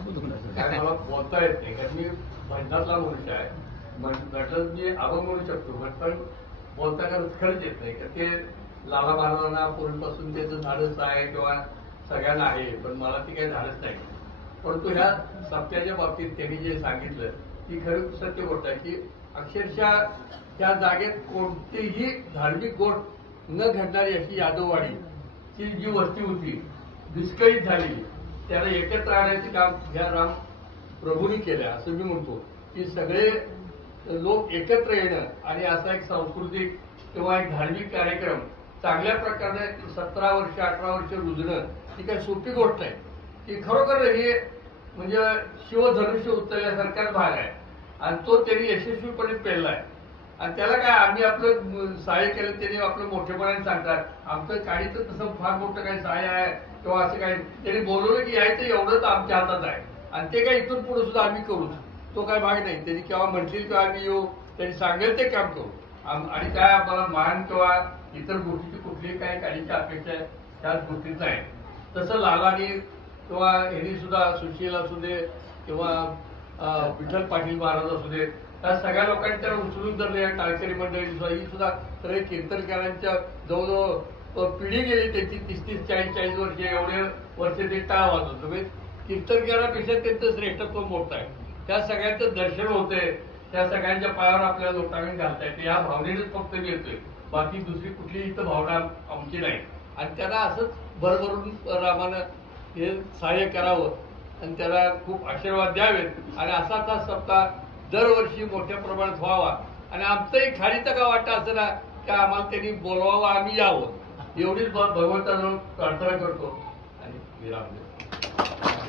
काय मला बोलता येत नाही, कारण मी भजनातला मनुष्य आहे. म्हटलं मी अभंग म्हणू शकतो, पण बोलता खरंच येत नाही. ते लाला महाराजांना पूर्वीपासून त्याचं धाडस आहे किंवा सगळ्यांना आहे, पण मला ती काही धाडस नाही. परंतु ह्या सप्त्याच्या बाबतीत त्यांनी जे सांगितलं ती खरं सत्य गोष्ट आहे की अक्षरशः त्या जागेत कोणतीही धार्मिक गोष्ट न घडणारी अशी यादववाडीची जी वस्ती होती विस्कळीत झालेली, त्याला एकत्र आणण्याचे काम ह्या राम प्रभूंनी केलं असं मी म्हणतो की सगळे लोक एकत्र येणं आणि असा एक सांस्कृतिक किंवा एक धार्मिक कार्यक्रम चांगल्या प्रकारे 17 वर्ष 18 वर्ष रुजणं ही काही सोपी गोष्ट आहे की खरोखर हे म्हणजे शिवधनुष्य उचलल्यासारखाच भाग आहे आणि तो त्यांनी यशस्वीपणे पेललाय. आणि त्याला काय आम्ही आपलं सहाय्य केलं त्यांनी आपलं मोठेपणाने सांगतात. आमचं काही तर तसं फार मोठं काही सहाय्य आहे किंवा असं काही त्यांनी बोलवलं की यायचं एवढंच आमच्या हातात आहे आणि ते काय इथून पुढे सुद्धा आम्ही करू, तो काय भाग नाही. त्यांनी केव्हा म्हणतील किंवा आम्ही येऊ, त्यांनी सांगेल ते काम करू. आणि काय आम्हाला मान किंवा इतर गोष्टीची कुठलीही काही काहीची अपेक्षा आहे त्याच गोष्टीच नाही. तसं लालानी किंवा यांनी सुद्धा सुशील असू दे किंवा विठ्ठल पाटील महाराज असू दे, त्या सगळ्या लोकांनी त्याला उचलून धरले. या टाळकरी मंडळी ही सुद्धा तर कीर्तनकारांच्या जवळजवळ पिढी गेली त्याची 30-30, 40-40 वर्ष, एवढे वर्ष ते टाळ वाजवतो. म्हणजे कीर्तनकारापेक्षा त्यांचं श्रेष्ठत्व मोठं आहे. त्या सगळ्यांचं दर्शन होतंय, त्या सगळ्यांच्या पायावर आपल्याला लोटांगण घालता येते, या भावनेनेच फक्त मी येतोय, बाकी दुसरी कुठलीही इथं भावना आमची नाही. आणि त्याला असंच भरभरून रामानं हे सहाय्य करावं आणि त्याला खूप आशीर्वाद द्यावेत आणि असाच हा सप्ताह दरवर्षी मोठ्या प्रमाणात व्हावा. आणि आमचंही खारीचं का वाटतं असं ना की आम्हाला त्यांनी बोलवावं, आम्ही यावं, एवढीच भगवंताजवळ प्रार्थना करतो आणि विराम देतो.